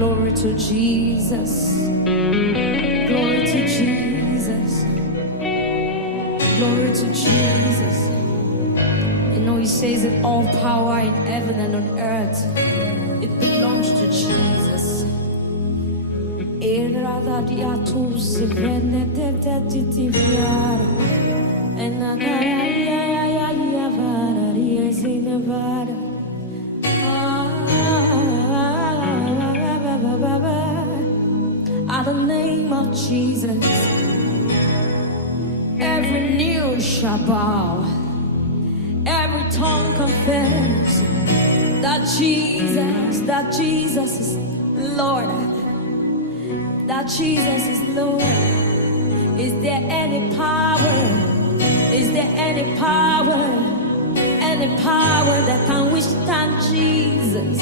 Glory to Jesus. Glory to Jesus. Glory to Jesus. You know, he says that all power in heaven and on earth, it belongs to Jesus. At the name of Jesus, every knee shall bow, every tongue confess that Jesus is Lord, that Jesus is Lord. Is there any power? Is there any power? Any power that can withstand Jesus?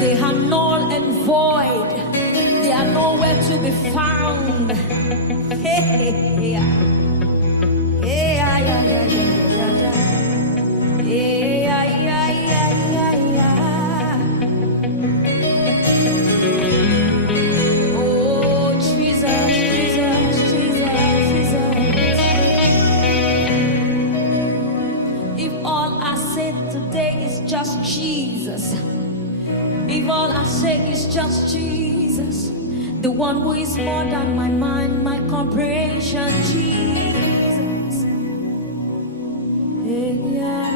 They are null and void. They are nowhere to be found. Oh, Jesus, Jesus, Jesus, Jesus. If all I said today is just Jesus, if all I say is just Jesus, the one who is more than my mind, my comprehension, Jesus. Yeah.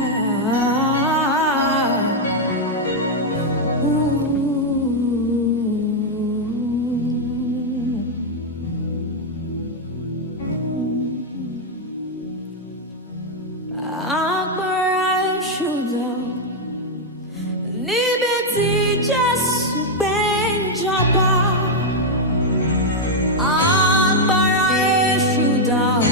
Ooh. Agbara Shuda, Liberty Jesu Benjaba. Agbara Shuda,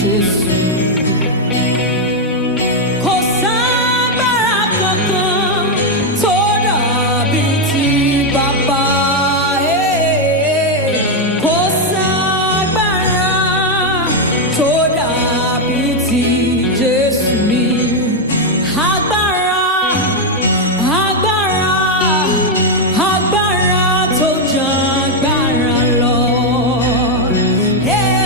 Jesu. Kosagbara kankan tó dàbí ti Baba. Kosagbara tó dàbí ti Jesu mi. Agbára, agbára, agbára tó ju agbára lọ. Agbara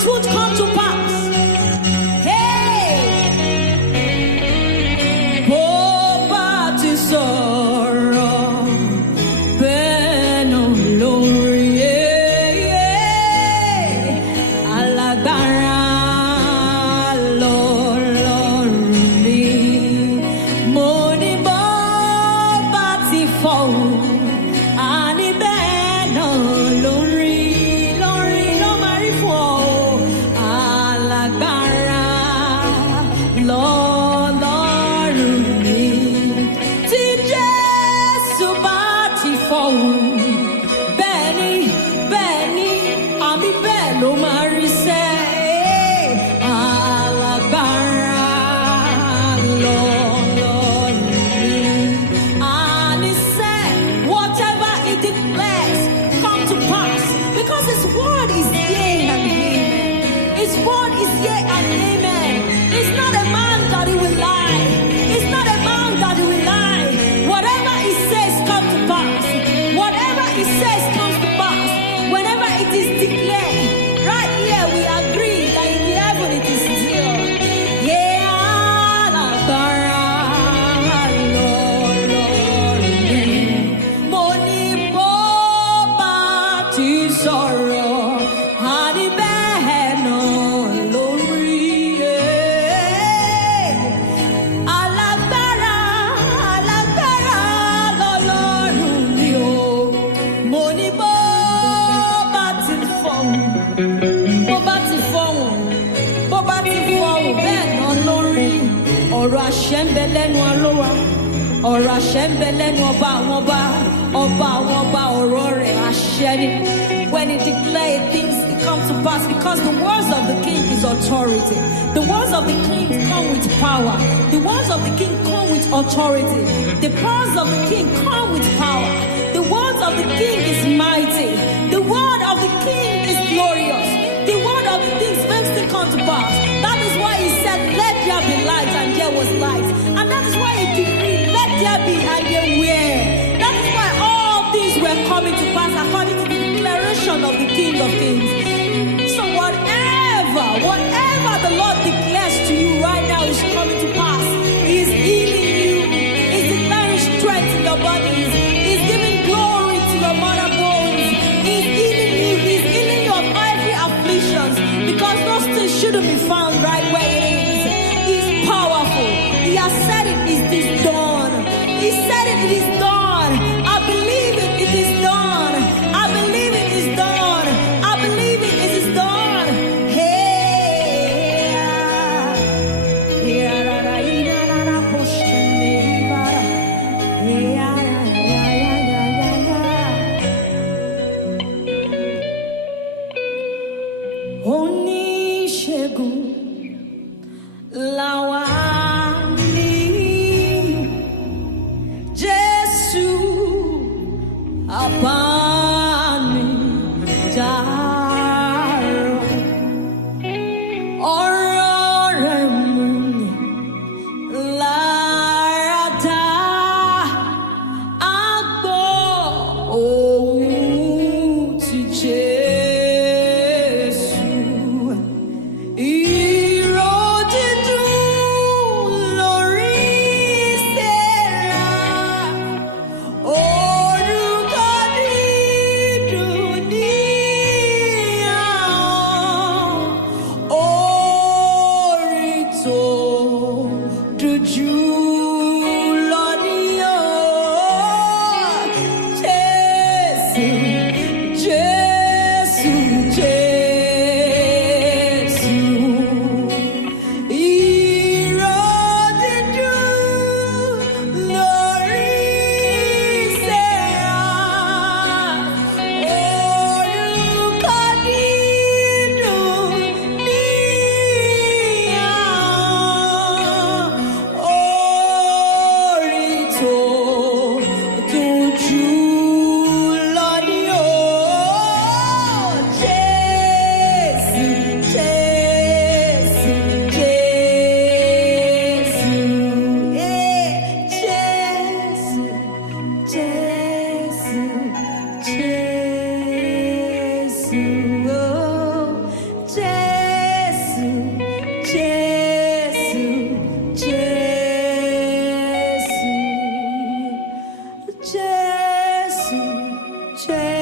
it would come to pass. Hey, Boba ti soro, beno lori, Agbara lorori, mo ní Boba ti fọhùn, àní bẹ́ẹ̀ náà lórí ló máa rí fún ọ. Alágbára lọ́lọ́run mi, tí Jésù bá ti fọhùn, bẹ́ẹ̀ ni àmì bẹ́ẹ̀ ló máa rí sẹ́. Alágbára lọ́lọ́run mi, àní sẹ́, whatever it declares come to pass, because His word is yea and amen. His word is yea and amen. He's not a man that He will lie. He's not a man that He will lie. Whatever He says come to pass. Whatever He says comes to pass. Whenever it is declared, right here we agree that in heaven it is still. Yeah, Agbara lorori, mo ní Boba ti soro, àní bẹ́ẹ̀ náà lórí. Alágbára lọ́lọ́run mi o, mo ní Boba ti fọhùn, Boba ti fọhùn, Boba ti fọhùn, bẹ́ẹ̀ náà lórí. Ọ̀rọ̀ àṣẹ ń bẹ lẹ́nu Olúwa, ọ̀rọ̀ àṣẹ ń bẹ lẹ́nu ọba àwọn ọba, ọba àwọn ọba, ọ̀rọ̀ rẹ̀ àṣẹ ni. When He declares things, it comes to pass, because the words of the king is authority. The words of the king come with power. The words of the king come with authority. The powers of the king come with power. The words of the king is mighty. The word of the king is glorious. The word of the king makes it come to pass. That is why He said, let there be light, and there was light. And that is why He decreed, let there be, and there were. That is why all things were coming to pass according to the declaration of the King of Kings. So whatever the Lord declares to you right now is coming to pass. He is healing you. He's declaring strength in your bodies. He's giving glory to your mother bones. He's healing you. He's healing you of every afflictions, because those things shouldn't be found right where it is. He's powerful. He has said it is done. He said it is done. I believe it is done. I believe it is done. I believe it is done. Hey, onisegun làwa ní, Jesu abánidárò, ọ̀rọ̀ rẹ̀ múni lára dá, a gbọ́ ohùn ti Jesu. Ìró dídùn lórí ìsẹ́ra, orúkọ dídùn ní ahọ́n, orí tó dùn jù lọ ní o. Jésù, Jésù, Jésù. Ìró dídùn lórí ìsẹ́ra, orúkọ dídùn ní ahọ́n, orí tó dùn jù lọ ní o. Jésù, Jésù, Jésù. Jésù, Jésù, Jésù. Oh, Jésù. ṣe